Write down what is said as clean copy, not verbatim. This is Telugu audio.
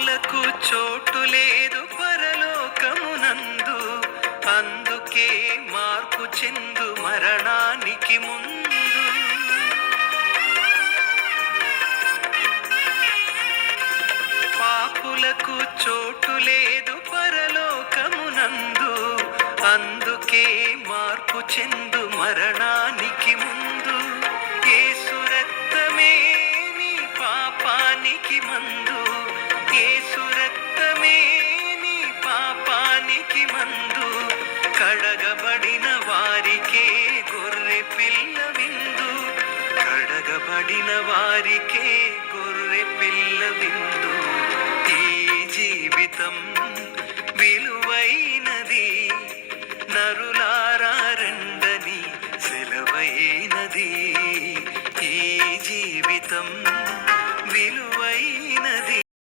పాపులకు చోటు లేదు పరలోకమునందు, అందుకే మార్పు చెందు మరణానికి ముందు. పాపులకు చోటు లేదు పరలోకమునందు, అందుకే మార్పు చెందు మరణానికి ముందు. యేసు రక్తమే నీ పాపానికి మందు, యేసు రక్తమే నీ పాపానికి మందు. కడగబడిన వారికే గొర్రె పిల్ల విందు, కడగబడిన వారికే